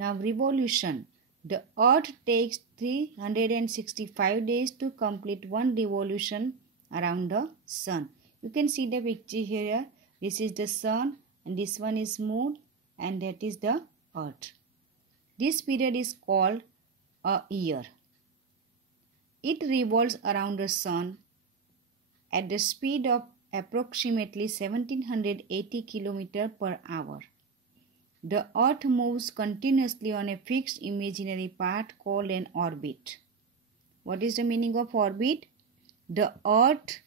Now revolution. The earth takes 365 days to complete one revolution around the sun. You can see the picture here. This is the sun and this one is moon and that is the earth. This period is called a year. It revolves around the sun at the speed of approximately 1780 km per hour. The earth moves continuously on a fixed imaginary path called an orbit. What is the meaning of orbit? The earth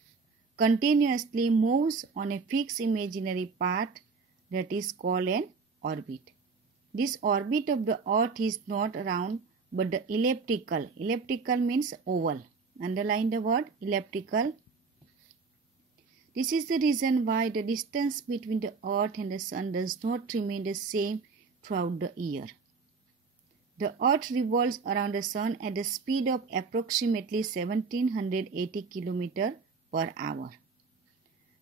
continuously moves on a fixed imaginary path that is called an orbit. This orbit of the earth is not round but the elliptical. Elliptical means oval. Underline the word elliptical. This is the reason why the distance between the earth and the sun does not remain the same throughout the year. The earth revolves around the sun at the speed of approximately 1780 km per hour.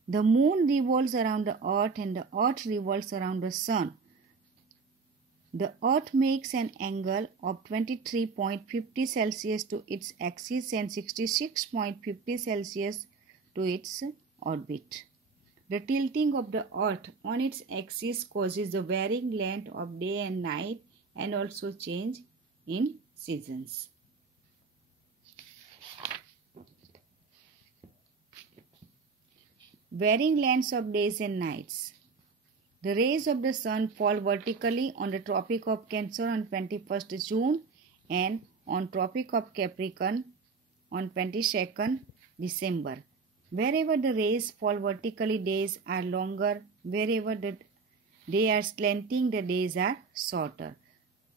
The moon revolves around the earth and the earth revolves around the sun. The earth makes an angle of 23.50 Celsius to its axis and 66.50 Celsius to its orbit. The tilting of the earth on its axis causes the varying length of day and night and also change in seasons. Varying lengths of days and nights. The rays of the sun fall vertically on the Tropic of Cancer on 21st June and on Tropic of Capricorn on 22nd December. Wherever the rays fall vertically, days are longer. Wherever they are slanting, the days are shorter.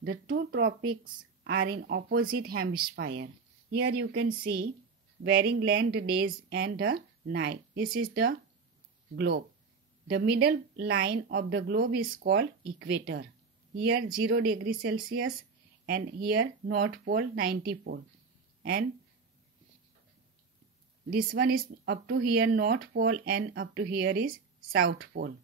The two tropics are in opposite hemisphere. Here you can see varying length days and the night. This is the globe. The middle line of the globe is called equator. Here 0 degrees Celsius and here North Pole 90 pole. And this one is up to here North Pole and up to here is South Pole.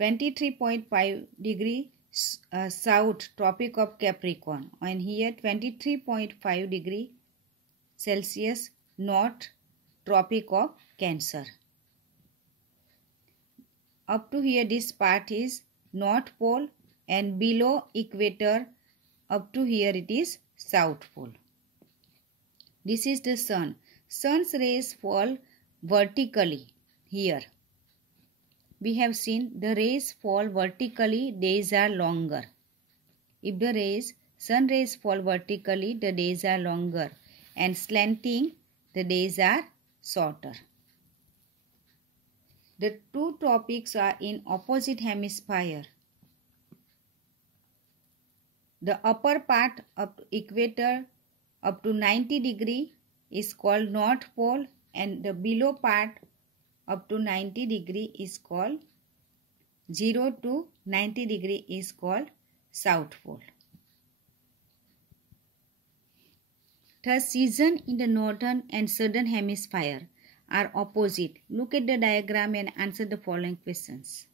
23.5 degree South Tropic of Capricorn and here 23.5 degree Celsius North Tropic of Cancer. Up to here this part is North Pole and below equator up to here it is South Pole. This is the sun. Sun's rays fall vertically here. We have seen the rays fall vertically, days are longer. If the sun rays fall vertically, the days are longer and slanting, the days are shorter. The two tropics are in opposite hemisphere. The upper part of equator up to 90 degree is called North Pole and the below part up to 90 degree is called 0 to 90 degree is called South Pole. The season in the northern and southern hemisphere are opposite. Look at the diagram and answer the following questions.